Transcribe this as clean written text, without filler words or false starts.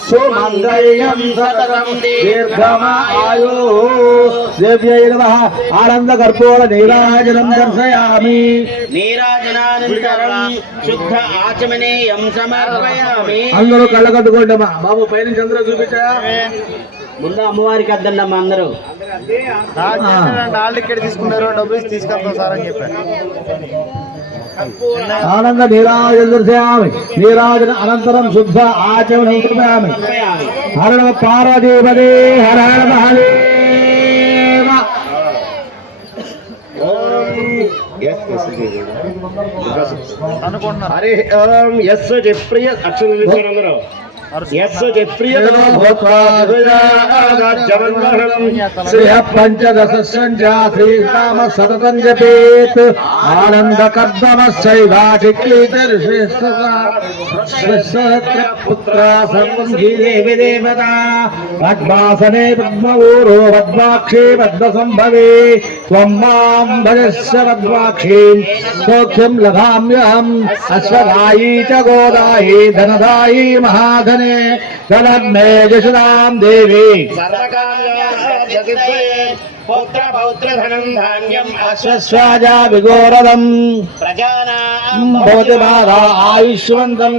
सुमंगल्यं सततं दीर्घमायु देव्यै नमः आनंद कर्पूर नीराजनं दर्शयामि नीराजनानन्तरं शुद्ध आचमनीयं समर्पयामि అందరూ కళ్ళ కట్టుకోండమ్మా బాబు పై నుంచి అందరూ చూపించా ముందు అమ్మవారికి అద్దండమ్మా అందరూ హాల్ టికెట్ తీసుకున్నారు డబ్బులు తీసుకెళ్తాం సార్ అని చెప్పారు ఆనంద నీరాజన దర్శయామి నీరాజన అనంతరం శుద్ధ ఆచమనం కృపయామి హర నమ పార్వతీపదే హర హర మహాదేవ అనుకుంటున్నారు హరి ఓం యస్సు జప్రియ అక్షరం पंचदश श्रीराम सततं जपेत् आनंद पद्मासने पद्मऊरो पद्माक्षे पद्मसंभवे त्वं मां भजस्व पद्माक्षीं सौख्यं लभाम्यहम् अश्वदायी च गोदायी धनदायी महाधन धनन्मे यशोदां देवी पौत्र पौत्र धनं धान्यम् अश्वस्वाजा विगोरदं प्रजानां भवति बाधा आयुष्यवन्तं